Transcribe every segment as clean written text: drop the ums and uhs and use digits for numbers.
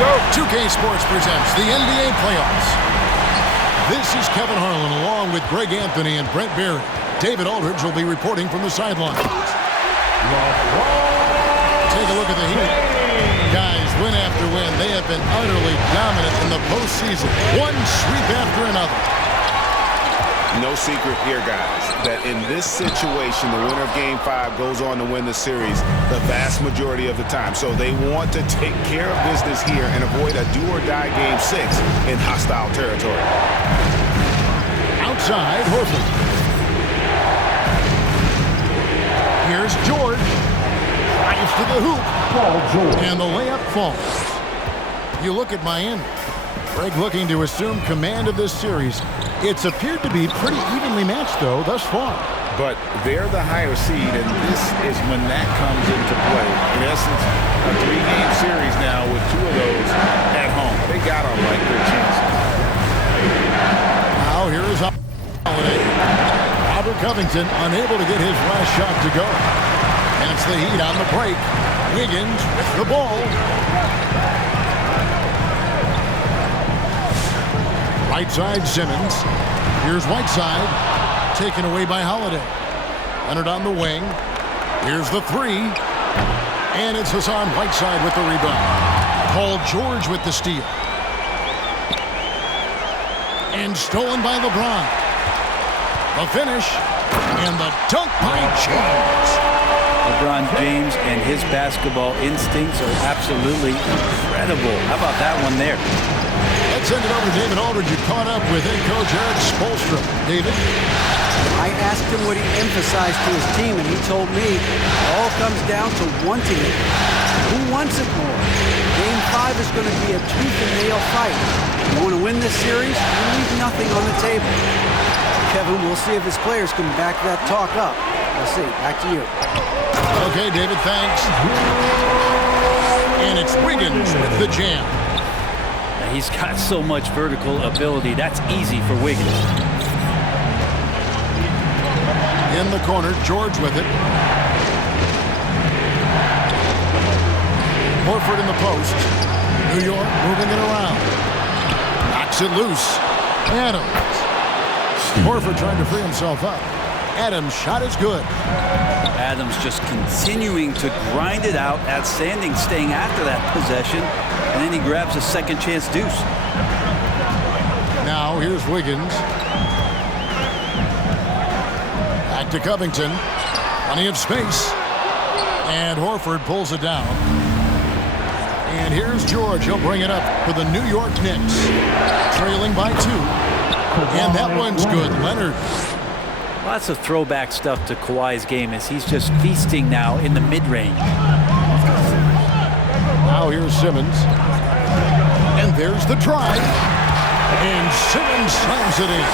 go. 2K Sports presents the NBA playoffs. This is Kevin Harlan along with Greg Anthony and Brent Barry. David Aldridge will be reporting from the sidelines. Take a look at the Heat. Guys, win after win, they have been utterly dominant in the postseason. One sweep after another. No secret here, guys, that in this situation, the winner of Game 5 goes on to win the series the vast majority of the time. So they want to take care of business here and avoid a do-or-die Game 6 in hostile territory. Outside, Horford. Here's George. Drives to the hoop. And the layup falls. You look at Miami. Greg looking to assume command of this series. It's appeared to be pretty evenly matched, though, thus far. But they're the higher seed, and this is when that comes into play. In essence, a 3-game series now with 2 of those at home. They got to like their chances. Now here is Holiday. Robert Covington unable to get his last shot to go. That's the Heat on the break. Wiggins with the ball. Right side, Simmons. Here's Whiteside. Taken away by Holiday. Leonard on the wing. Here's the 3. And it's Hassan Whiteside with the rebound. Paul George with the steal. And stolen by LeBron. The finish. And the dunk by James. LeBron James and his basketball instincts are absolutely incredible. How about that one there? Let's send it over to David Aldridge. You caught up with head coach Eric Spoelstra. David? I asked him what he emphasized to his team, and he told me it all comes down to wanting it. Who wants it more? Game 5 is going to be a tooth-and-nail fight. You want to win this series? You leave nothing on the table. Kevin, we'll see if his players can back that talk up. We'll see. Back to you. Okay, David, thanks. And it's Wiggins with the jam. He's got so much vertical ability. That's easy for Wiggins. In the corner, George with it. Horford in the post. New York moving it around. Knocks it loose. Adams. Horford trying to free himself up. Adams' shot is good. Adams just continuing to grind it out. Outstanding staying after that possession. And then he grabs a second chance deuce. Now here's Wiggins. Back to Covington. Plenty of space. And Horford pulls it down. And here's George. He'll bring it up for the New York Knicks. Trailing by 2. And that one's good. Leonard. Lots of throwback stuff to Kawhi's game as he's just feasting now in the mid-range. Now here's Simmons. And there's the drive. And Simmons slams it in.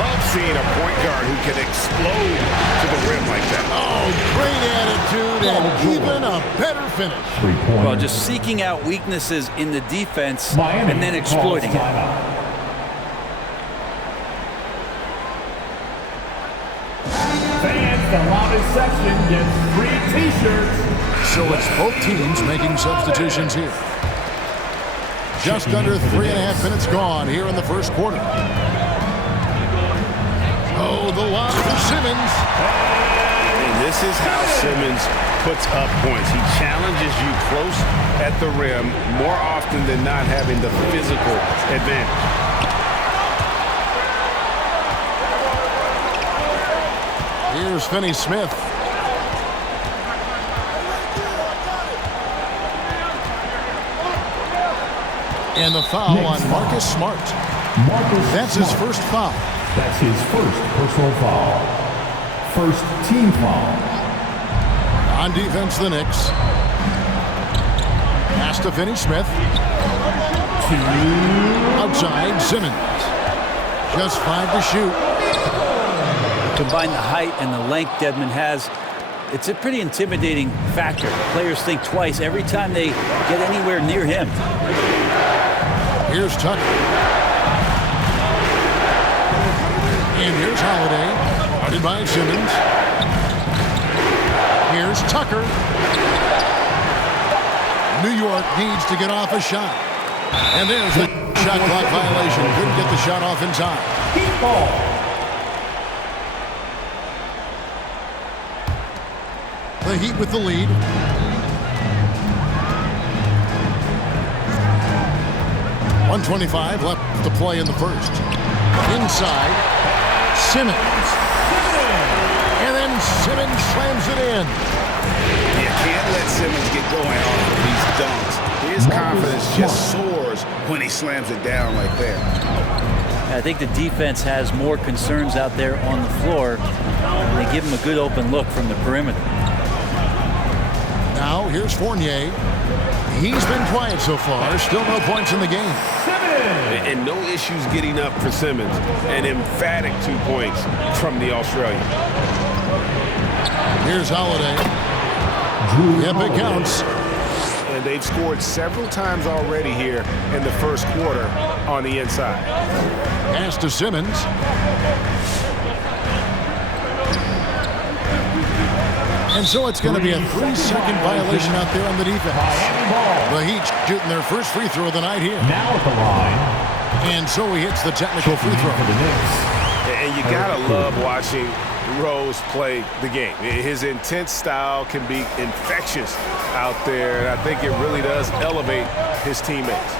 Love seeing a point guard who can explode to the rim like that. Oh, great attitude and even a better finish. Well, just seeking out weaknesses in the defense and then exploiting it. Fans, the loudest section gets free T-shirts. So it's both teams making substitutions here. Just under 3.5 minutes gone here in the first quarter. Oh, the lob for Simmons. And this is how Simmons puts up points. He challenges you close at the rim more often than not, having the physical advantage. Here's Finney-Smith. And the foul on Marcus Smart. That's his first foul. That's his first personal foul. First team foul. On defense, the Knicks. Pass to Finney-Smith. Outside, Simmons. Just 5 to shoot. Combine the height and the length Dedmon has. It's a pretty intimidating factor. Players think twice every time they get anywhere near him. Here's Tucker. And here's Holiday. Guarded by Simmons. Here's Tucker. New York needs to get off a shot. And there's the shot clock violation. Couldn't get the shot off in time. Heat ball. The Heat with the lead. .125 left to play in the first. Inside, Simmons. And then Simmons slams it in. You can't let Simmons get going off of these dunks. His confidence just soars when he slams it down like that. I think the defense has more concerns out there on the floor. And they give him a good open look from the perimeter. Now here's Fournier. He's been quiet so far. Still no points in the game. And no issues getting up for Simmons. An emphatic 2 points from the Australian. Here's Holiday. Yep, it counts. And they've scored several times already here in the first quarter on the inside. Pass to Simmons. And so it's going to be a 3-second violation out there on the defense. The Heat shooting their first free throw of the night here. Now at the line. And so he hits the technical free throw. For the Knicks. And you gotta love watching Rose play the game. His intense style can be infectious out there, and I think it really does elevate his teammates.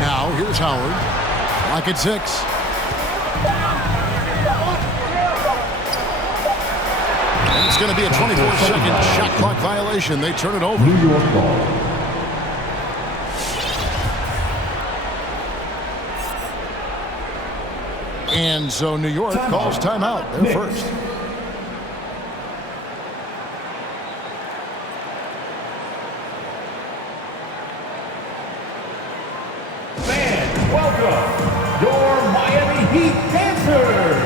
Now here's Howard. Lock at 6. And it's going to be a 24-second shot clock violation. They turn it over. New York ball. And so New York calls timeout. They're first. Fans, welcome your Miami Heat dancers.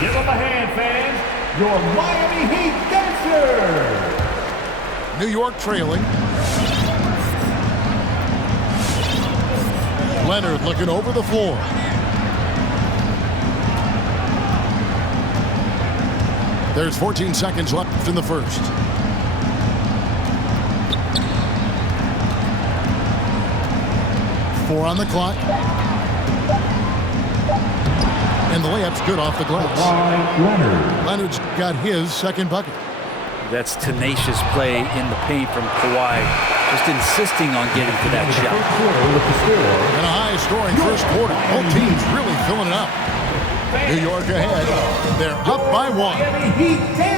Give them a hand, fans. Your Miami Heat dancers. New York trailing. Leonard looking over the floor. There's 14 seconds left in the first. Four on the clock. And the layup's good off the glass. Leonard's got his second bucket. That's tenacious play in the paint from Kawhi. Just insisting on getting to that shot. And a high-scoring first quarter. Both teams really filling it up. New York ahead. They're up by 1.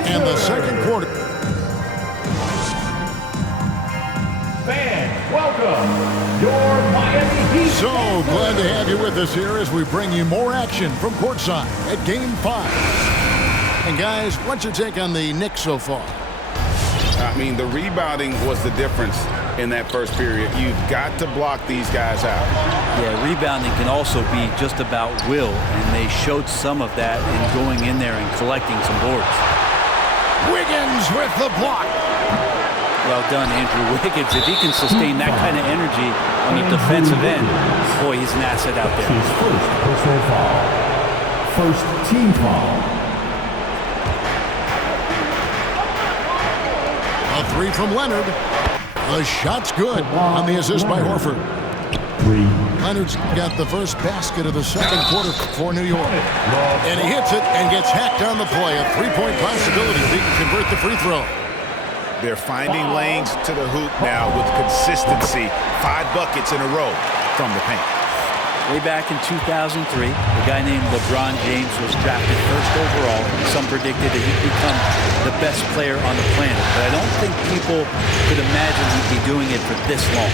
And the second quarter. Fans, welcome your Miami Heat. So glad to have you with us here as we bring you more action from courtside at Game 5. And guys, what's your take on the Knicks so far? I mean, the rebounding was the difference in that first period. You've got to block these guys out. Yeah, rebounding can also be just about will, and they showed some of that in going in there and collecting some boards. Wiggins with the block. Well done, Andrew Wiggins. If he can sustain that kind of energy on the defensive end, boy, he's an asset out there. His first personal foul. First team foul. A three from Leonard. The shot's good on the assist by Horford. Leonard's got the first basket of the second quarter for New York. And he hits it and gets hacked on the play. A three-point possibility if he can convert the free throw. They're finding lanes to the hoop now with consistency. 5 buckets in a row from the paint. Way back in 2003, a guy named LeBron James was drafted first overall. Some predicted that he'd become the best player on the planet. But I don't think people could imagine he'd be doing it for this long.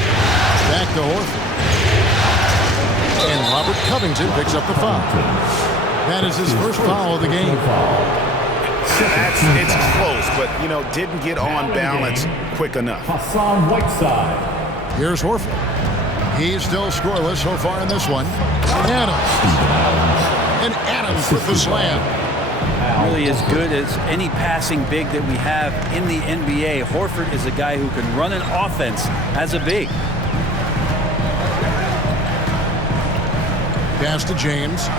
Back to Horford. And Robert Covington picks up the foul. That is his first foul of the game. It's close, but, you know, didn't get on balance quick enough. Hassan Whiteside. Here's Horford. He's still scoreless so far in this one. Adams. And Adams with the slam. Really as good as any passing big that we have in the NBA. Horford is a guy who can run an offense as a big. Pass to James.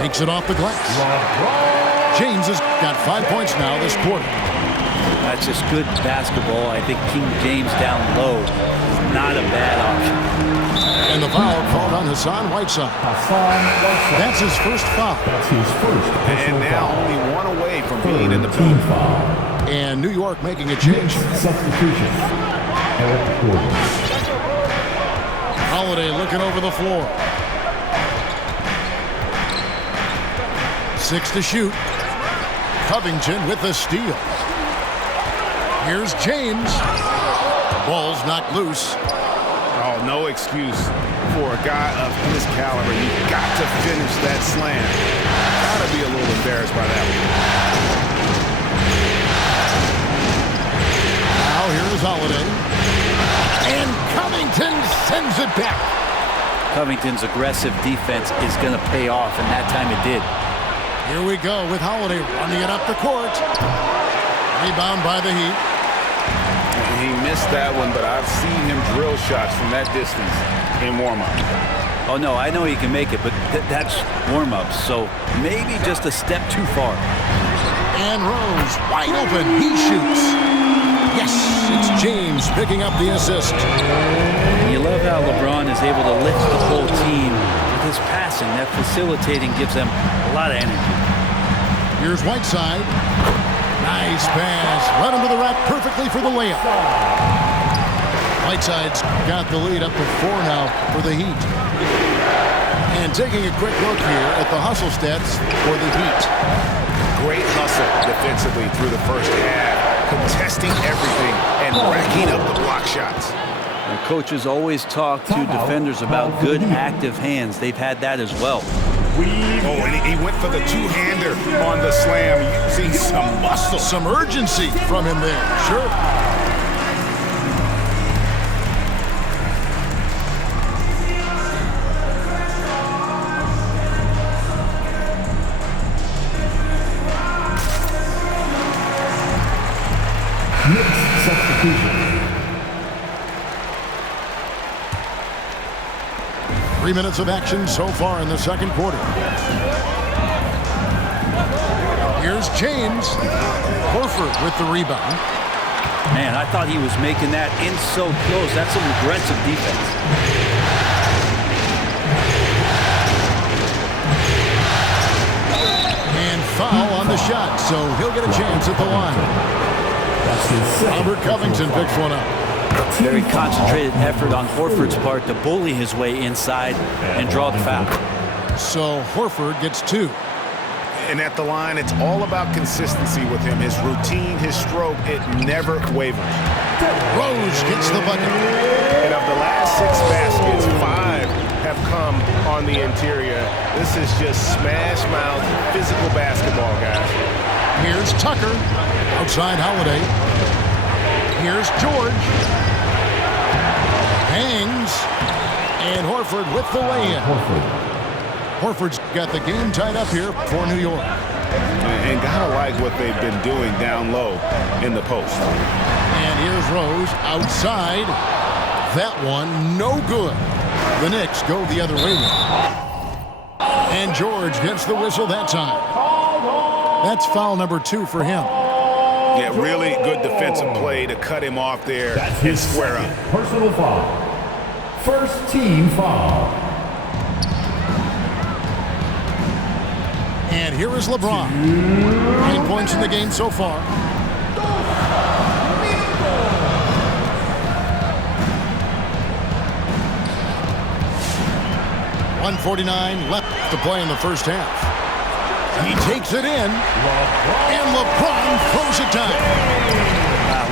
Takes it off the glass. James has got 5 points now this quarter. That's just good basketball. I think King James down low is not a bad option. And the foul called on Hassan Whiteside. That's his first foul. That's his first. And now only one away from being in the team penalty. foul. And New York making a change. Substitution. Eric Gordon. Holiday looking over the floor. 6 to shoot. Covington with the steal. Here's James. Ball's knocked loose. Oh, no excuse for a guy of his caliber. You've got to finish that slam. Got to be a little embarrassed by that one. Now here's Holiday. And Covington sends it back. Covington's aggressive defense is going to pay off, and that time it did. Here we go with Holiday running it up the court. Rebound by the Heat. He missed that one, but I've seen him drill shots from that distance in warm-up. Oh, no, I know he can make it, but that's warm-up, so maybe just a step too far. And Rose wide open. He shoots. Yes, it's James picking up the assist. You love how LeBron is able to lift the whole team with his passing. That facilitating gives them a lot of energy. Here's Whiteside. Nice pass. Right into the rack perfectly for the layup. Whiteside's got the lead up to 4 now for the Heat. And taking a quick look here at the hustle stats for the Heat. Great hustle defensively through the first half, contesting everything and racking up the block shots. And coaches always talk to defenders about good active hands. They've had that as well. Oh, and he went for the two-hander on the slam, using some muscle. Some urgency from him there. Sure. Substitution. 3 minutes of action so far in the second quarter. Here's James. Horford with the rebound. Man, I thought he was making that in so close. That's some aggressive defense. And foul on the shot, so he'll get a chance at the line. Robert Covington picks one up. Very concentrated effort on Horford's part to bully his way inside and draw the foul. So Horford gets 2. And at the line, it's all about consistency with him. His routine, his stroke, it never wavers. Rose gets the bucket. And of the last 6 baskets, 5 have come on the interior. This is just smash mouth, physical basketball, guys. Here's Tucker. Outside Holiday. Here's George. Hangs. And Horford with the lay-in. Horford's got the game tied up here for New York. And gotta like what they've been doing down low in the post. And here's Rose outside. That one no good. The Knicks go the other way. And George gets the whistle that time. That's foul number 2 for him. Yeah, really good defensive play to cut him off there and square up. Personal foul. First team foul. And here is LeBron. 9 points in the game so far. .149 left to play in the first half. He takes it in, and LeBron throws it down.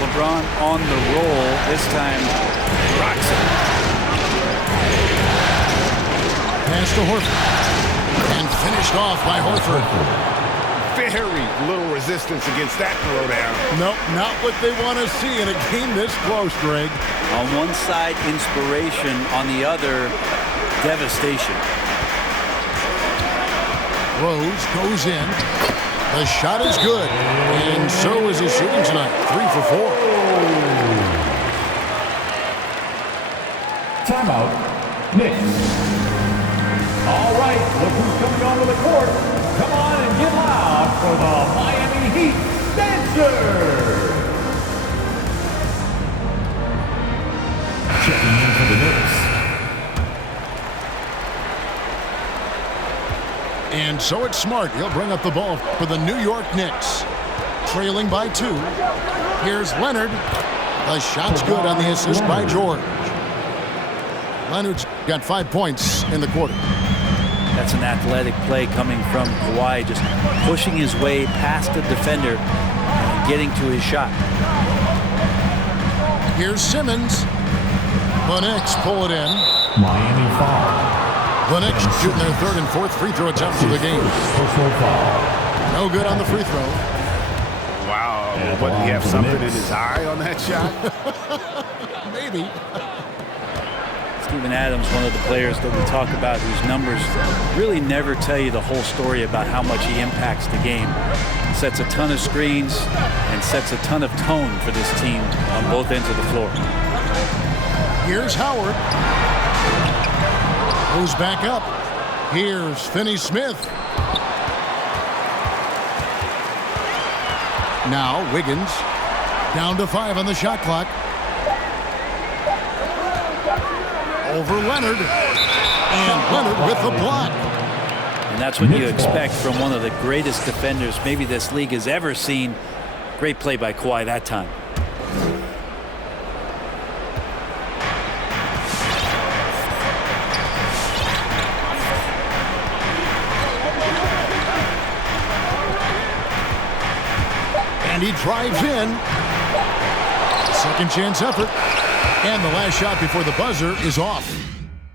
LeBron on the roll. This time, rocks it. Pass to Horford. And finished off by Horford. Very little resistance against that throwdown. Nope, not what they want to see in a game this close, Greg. On one side, inspiration. On the other, devastation. Rose goes in. The shot is good. And so is his shooting tonight. 3 for 4. Timeout. Knicks. All right, look who's coming onto the court. And so it's Smart. He'll bring up the ball for the New York Knicks. Trailing by 2. Here's Leonard. The shot's good on the assist by George. Leonard's got 5 points in the quarter. That's an athletic play coming from Kawhi, just pushing his way past the defender and getting to his shot. Here's Simmons. The Knicks pull it in. Miami foul. The Knicks shooting their 3rd and 4th free throw attempts of the game. Personal foul. No good on the free throw. Wow. What, did he have something in his eye on that shot? Maybe. Steven Adams, one of the players that we talk about whose numbers really never tell you the whole story about how much he impacts the game. Sets a ton of screens and sets a ton of tone for this team on both ends of the floor. Here's Howard. Goes back up. Here's Finney-Smith. Now Wiggins. Down to 5 on the shot clock. Over Leonard. And Leonard with the block. And that's what you expect from one of the greatest defenders maybe this league has ever seen. Great play by Kawhi that time. And he drives in. Second chance effort. And the last shot before the buzzer is off.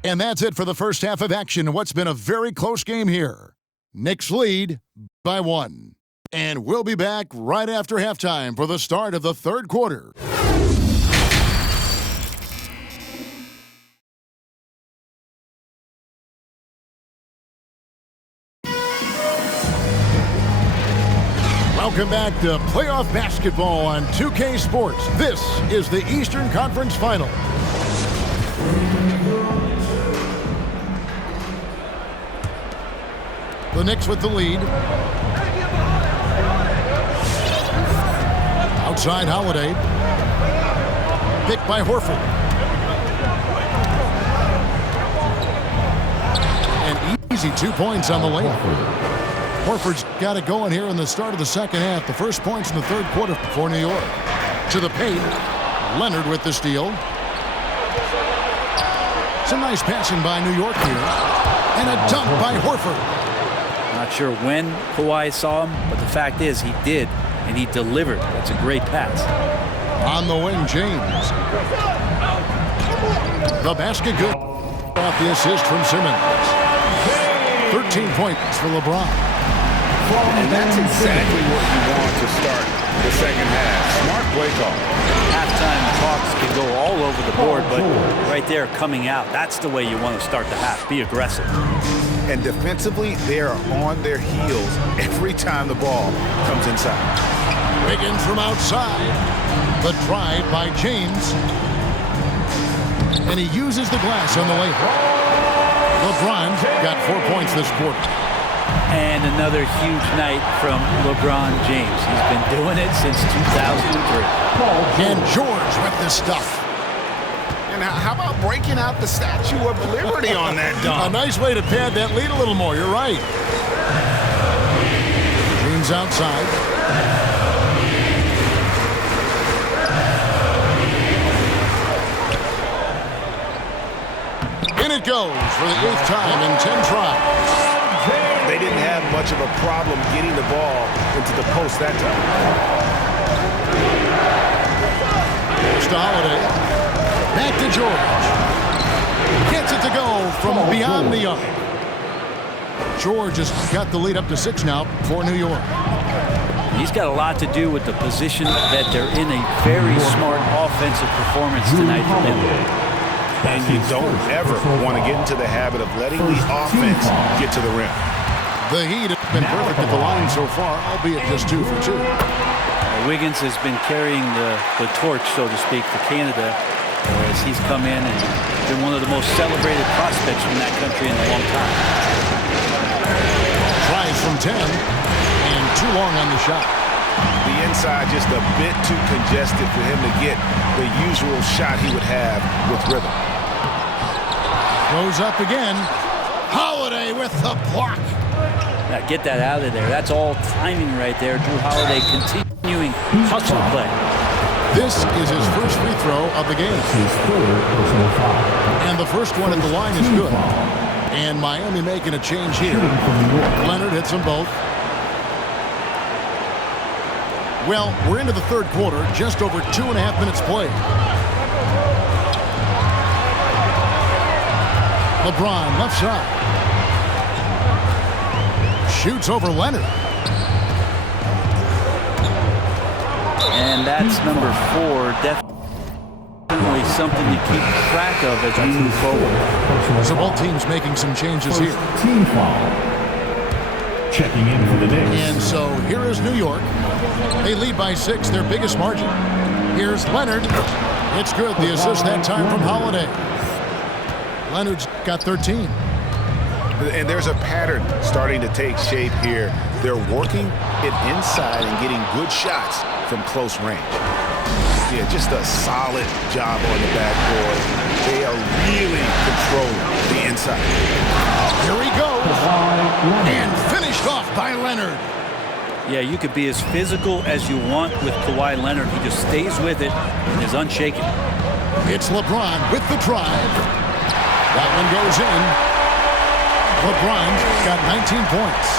And that's it for the first half of action in what's been a very close game here. Knicks lead by 1. And we'll be back right after halftime for the start of the 3rd quarter. Welcome back to playoff basketball on 2K Sports. This is the Eastern Conference Final. The Knicks with the lead. Outside Holiday. Picked by Horford. An easy 2 points on the layup. Horford's got it going here in the start of the second half. The first points in the 3rd quarter for New York. To the paint. Leonard with the steal. Some nice passing by New York here. And a dunk by Horford. Not sure when Kawhi saw him, but the fact is he did, and he delivered. That's a great pass. On the wing, James. The basket good. Off the assist from Simmons. 13 points for LeBron. And that's exactly what you want to start the second half. Smart play call. Halftime talks can go all over the board, but right there coming out, that's the way you want to start the half. Be aggressive. And defensively, they are on their heels every time the ball comes inside. Wiggins from outside. The drive by James. And he uses the glass on the layup. LeBron got 4 points this quarter. And another huge night from LeBron James. He's been doing it since 2003. And George with the stuff. And how about breaking out the Statue of Liberty on that dunk? A nice way to pad that lead a little more. You're right. James outside. In it goes for the 8th time in 10 tries. They didn't have much of a problem getting the ball into the post that time. Here's to Holiday. Back to George. Gets it to go from beyond the arc. George has got the lead up to 6 now for New York. He's got a lot to do with the position that they're in. A very smart offensive performance tonight from him. And you don't ever want to get into the habit of letting the offense get to the rim. The Heat have been perfect at the line so far, albeit just 2 for 2. Wiggins has been carrying the torch, so to speak, for Canada as he's come in and been one of the most celebrated prospects from that country in a long time. Tries from 10 and too long on the shot. The inside just a bit too congested for him to get the usual shot he would have with rhythm. Goes up again. Holiday with the block. Now get that out of there. That's all timing right there. Drew Holiday continuing hustle play. This is his first free throw of the game. His third personal foul. And the first one at the line is good. And Miami making a change here. Leonard hits them both. Well, we're into the third quarter, just over 2.5 minutes played. LeBron, left side. Shoots over Leonard. And that's number 4. Definitely something to keep track of as we move forward. So both teams making some changes here. Team foul. Checking in for the Knicks. And so here is New York. They lead by 6, their biggest margin. Here's Leonard. It's good. The assist that time from Holiday. Leonard's got 13. And there's a pattern starting to take shape here. They're working it inside and getting good shots from close range. Yeah, just a solid job on the backboard. They are really controlling the inside. Here he goes. And finished off by Leonard. Yeah, you could be as physical as you want with Kawhi Leonard. He just stays with it and is unshaken. It's LeBron with the drive. That one goes in. LeBron's got 19 points.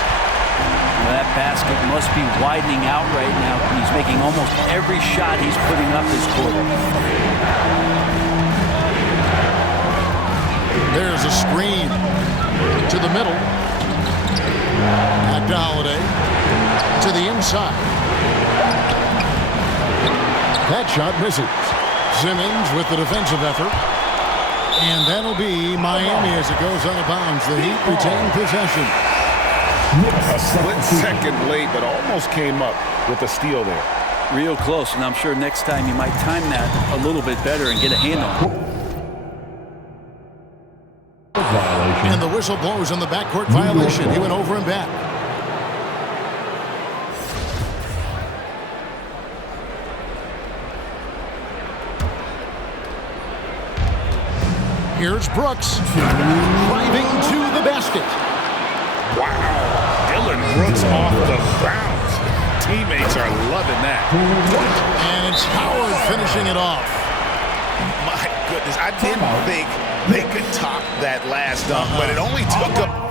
Well, that basket must be widening out right now. He's making almost every shot he's putting up this quarter. There's a screen to the middle. Back to Holiday. To the inside. That shot misses. Simmons with the defensive effort. And that'll be Miami as it goes out of bounds. The Heat retain possession. A split second late, but almost came up with a steal there. Real close, and I'm sure next time you might time that a little bit better and get a hand on it. And the whistle blows on the backcourt violation. He went over and back. Here's Brooks. Driving to the basket. Wow. Dylan Brooks off the bounce. Teammates are loving that. And it's Howard finishing it off. My goodness, I didn't think they could top that last dunk, but it only took a...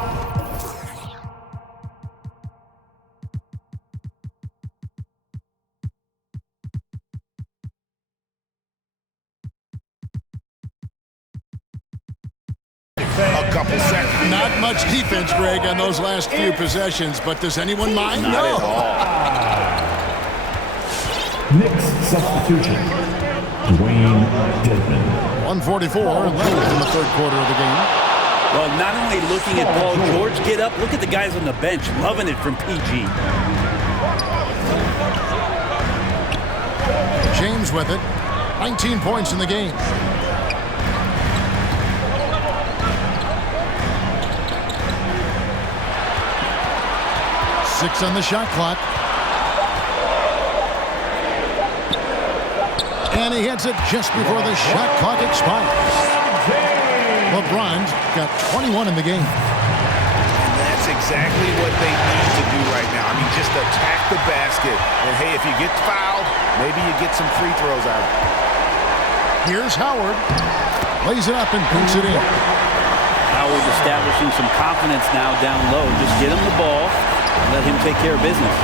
couple seconds. Not much defense, Greg, on those last few possessions, but does anyone mind? Not at all. Knicks substitution. Dwayne Dedman. 144 left in the third quarter of the game. Well, not only looking at Paul George get up, look at the guys on the bench, loving it from PG. James with it. 19 points in the game. Six on the shot clock. And he hits it just before the shot clock expires. LeBron's got 21 in the game. And that's exactly what they need to do right now. I mean, just attack the basket. And, hey, if you get fouled, maybe you get some free throws out of it. Here's Howard. Lays it up and puts it in. Howard establishing some confidence now down low. Just get him the ball. Let him take care of business.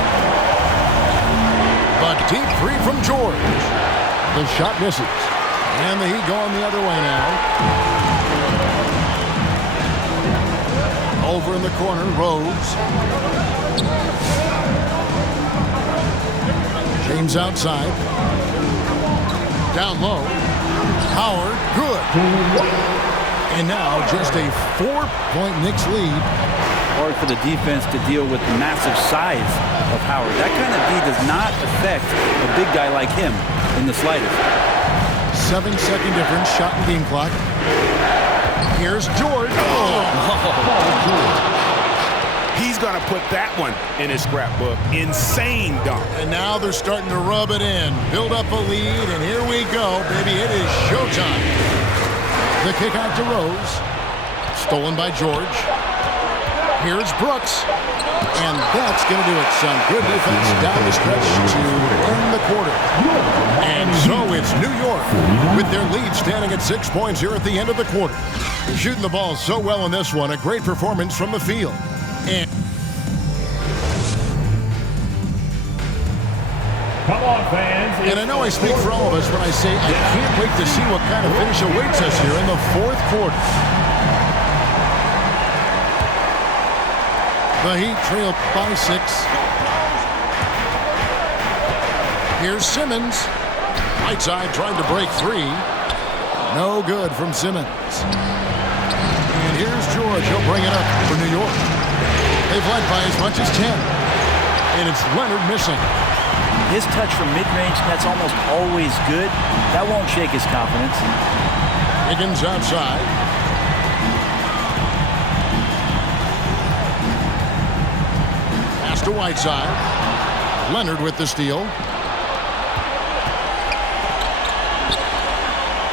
But deep three from George. The shot misses. And the Heat going the other way now. Over in the corner, Rose. James outside. Down low. Howard, good. And now just a 4-point Knicks lead. Hard for the defense to deal with the massive size of Howard. That kind of D does not affect a big guy like him in the slightest. 7-second difference, shot and game clock. Here's George. He's going to put that one in his scrapbook. Insane dunk. And now they're starting to rub it in. Build up a lead, and here we go, baby. It is showtime. The kick out to Rose. Stolen by George. Here's Brooks. And that's going to do it. Some good defense down the stretch to end the quarter. And so it's New York with their lead standing at 6 points here at the end of the quarter. Shooting the ball so well in this one. A great performance from the field. Come on, fans. And I know I speak for all of us when I say I can't wait to see what kind of finish awaits us here in the fourth quarter. The Heat trail by 6. Here's Simmons. Right side trying to break 3. No good from Simmons. And here's George. He'll bring it up for New York. They've led by as much as 10. And it's Leonard missing. His touch from mid-range, that's almost always good. That won't shake his confidence. Higgins outside. Pass to Whiteside. Leonard with the steal.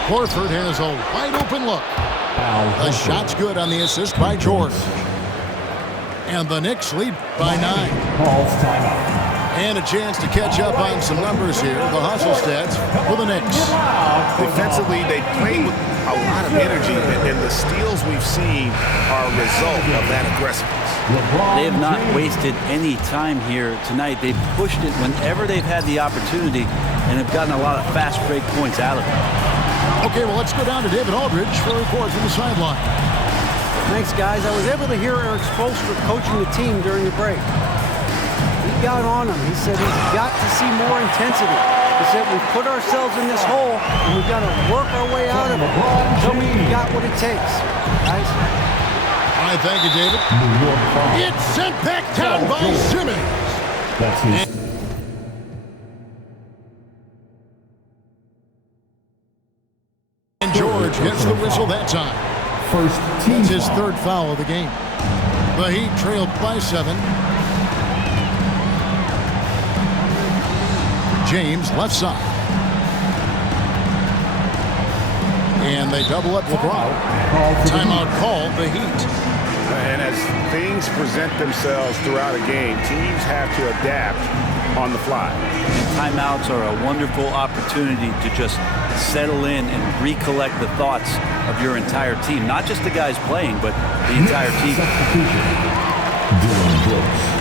Horford has a wide-open look. The shot's good on the assist by George. And the Knicks lead by 9. Calls timeout. And a chance to catch up on some numbers here. The hustle stats for the Knicks. Defensively, they play with a lot of energy, and the steals we've seen are a result of that aggressiveness. They have not wasted any time here tonight. They've pushed it whenever they've had the opportunity and have gotten a lot of fast break points out of it. Okay, well, let's go down to David Aldridge for a report from the sideline. Thanks, guys. I was able to hear Eric Spoelstra coaching the team during the break. He got on him. He said he's got to see more intensity. He said we've put ourselves in this hole and we've got to work our way out of it. Show me you've got what it takes, guys. All right, thank you, David. It's sent back down by Simmons. That's his. And George gets the whistle that time. First team. It's his third foul of the game. The Heat trailed by 7. James left side. And they double up LeBron. Timeout called the Heat. And as things present themselves throughout a game, teams have to adapt on the fly. Timeouts are a wonderful opportunity to just settle in and recollect the thoughts of your entire team. Not just the guys playing, but the entire team. Dylan Brooks.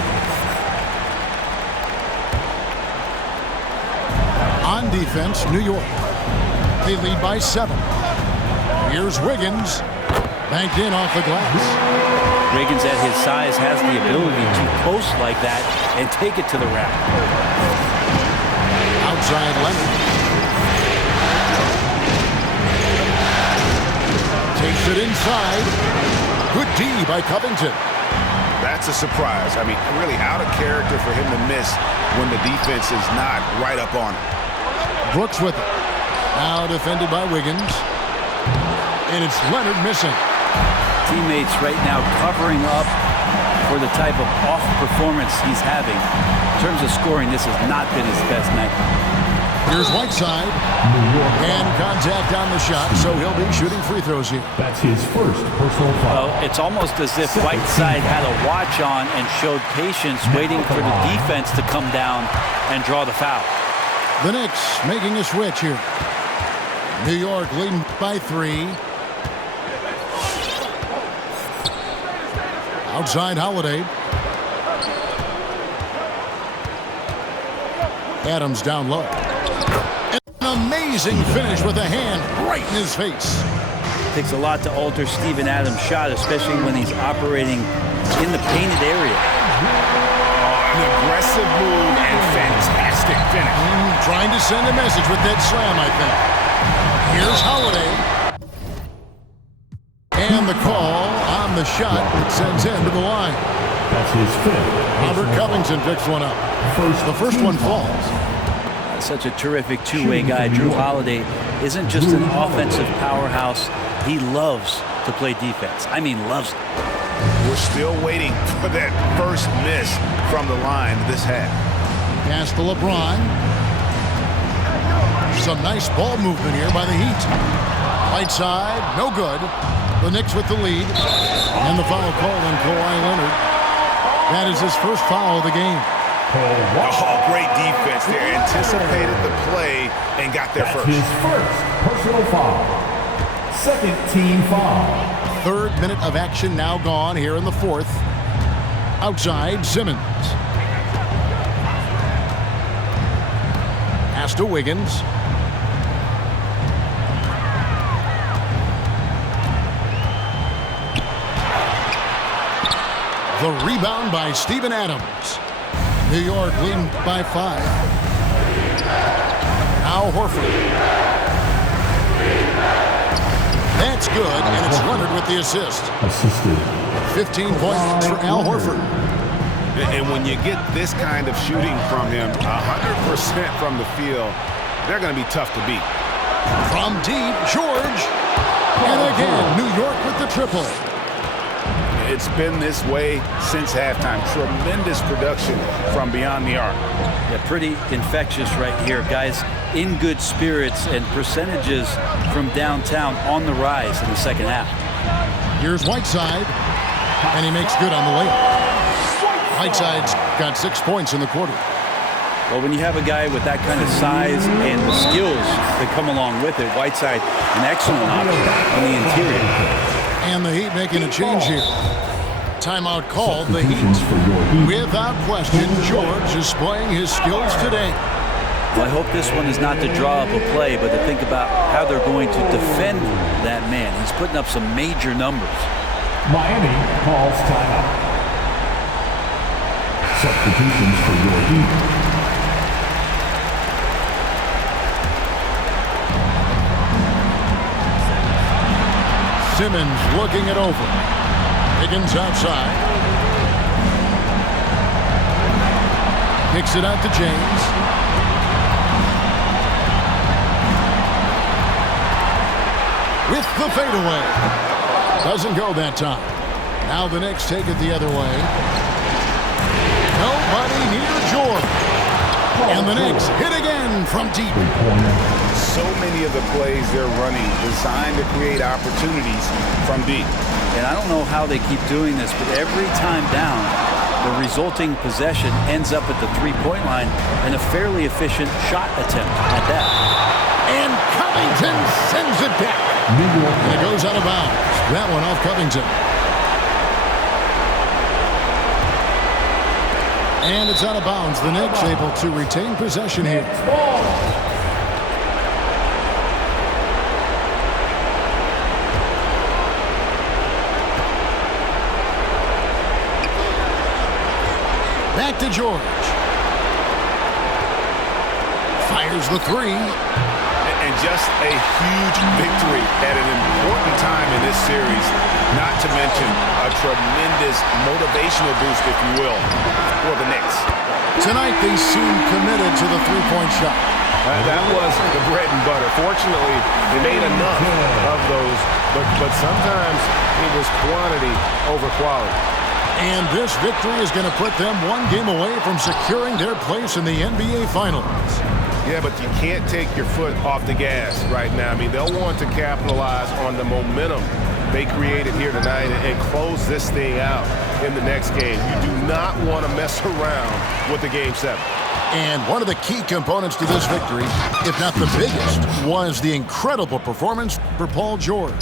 On defense, New York. They lead by 7. Here's Wiggins. Banked in off the glass. Wiggins at his size has the ability to post like that and take it to the rack. Outside Leonard. Takes it inside. Good D by Covington. That's a surprise. I mean, really out of character for him to miss when the defense is not right up on him. Brooks with it. Now defended by Wiggins. And it's Leonard missing. Teammates right now covering up for the type of off performance he's having. In terms of scoring, this has not been his best night. Here's Whiteside. And contact on the shot, so he'll be shooting free throws here. That's his first personal foul. Well, it's almost as if Whiteside had a watch on and showed patience, waiting for the defense to come down and draw the foul. The Knicks making a switch here. New York leading by 3. Outside Holiday. Adams down low. An amazing finish with a hand right in his face. Takes a lot to alter Steven Adams' shot, especially when he's operating in the painted area. An aggressive move and fantastic finish. Trying to send a message with that slam, I think. Here's Holiday. And the call on the shot that sends him to the line. That's his 5th. Robert Covington picks one up. The first one falls. Such a terrific two-way guy. Drew Holiday isn't just an offensive powerhouse. He loves to play defense. I mean, loves it. We're still waiting for that first miss from the line this half. Pass to LeBron. Some nice ball movement here by the Heat. Right side, no good. The Knicks with the lead. And the foul call on Kawhi Leonard. That is his first foul of the game. Oh, great defense there. Anticipated the play and got there first. His first personal foul. Second team foul. Third minute of action now gone here in the fourth. Outside, Simmons. Pass to Wiggins. The rebound by Steven Adams. New York leading by 5. Now Horford. That's good, and it's Leonard with the assist. Assisted. 15 points for Al Horford. And when you get this kind of shooting from him, 100% from the field, they're going to be tough to beat. From deep, George. And again, New York with the triple. It's been this way since halftime. Tremendous production from beyond the arc. Yeah, pretty infectious right here. Guys in good spirits and percentages from downtown on the rise in the second half. Here's Whiteside, and he makes good on the layup. Whiteside's got 6 points in the quarter. Well, when you have a guy with that kind of size and the skills that come along with it, Whiteside, an excellent option on the interior. And the Heat making a change here. Timeout called, the Heat. Without question, George is playing his skills today. Well, I hope this one is not to draw up a play, but to think about how they're going to defend that man. He's putting up some major numbers. Miami calls timeout. Substitutions for your Heat. Simmons looking it over. Higgins outside. Kicks it out to James. With the fadeaway. Doesn't go that time. Now the Knicks take it the other way. Nobody near George. And the Knicks hit again from deep. So many of the plays they're running designed to create opportunities from deep. And I don't know how they keep doing this, but every time down, the resulting possession ends up at the three-point line and a fairly efficient shot attempt at that. And Covington sends it back. And it goes out of bounds. That one off Covington. And it's out of bounds. The Knicks able to retain possession here. Back to George. Fires the three. And just a huge victory at an important time in this series. Not to mention a tremendous motivational boost, if you will, for the Knicks. Tonight they seem committed to the three-point shot. That was the bread and butter. Fortunately, they made enough of those, but sometimes it was quantity over quality. And this victory is going to put them one game away from securing their place in the NBA Finals. Yeah, but you can't take your foot off the gas right now. I mean, they'll want to capitalize on the momentum they created here tonight and close this thing out in the next game. You do not want to mess around with the Game 7. And one of the key components to this victory, if not the biggest, was the incredible performance for Paul George.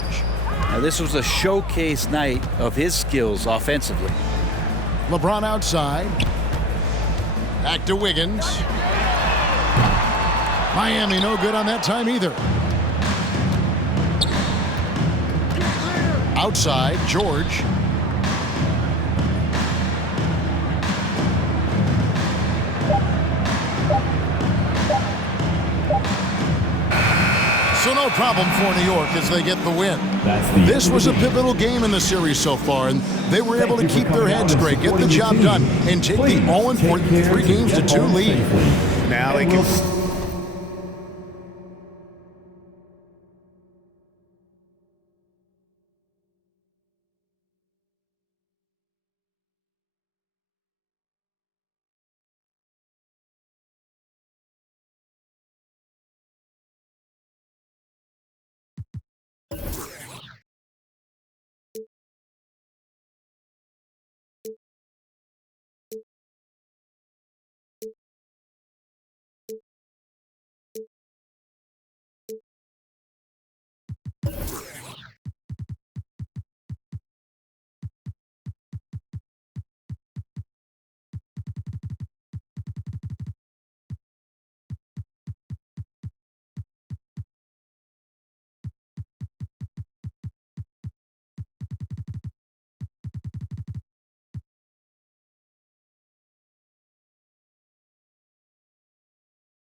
Now, this was a showcase night of his skills offensively. LeBron outside. Back to Wiggins. Miami no good on that time either. Outside, George. So no problem for New York as they get the win. This was a pivotal game in the series so far, and they were able to keep their heads straight, get the job done, and take the all-important 3-2 lead. Now they can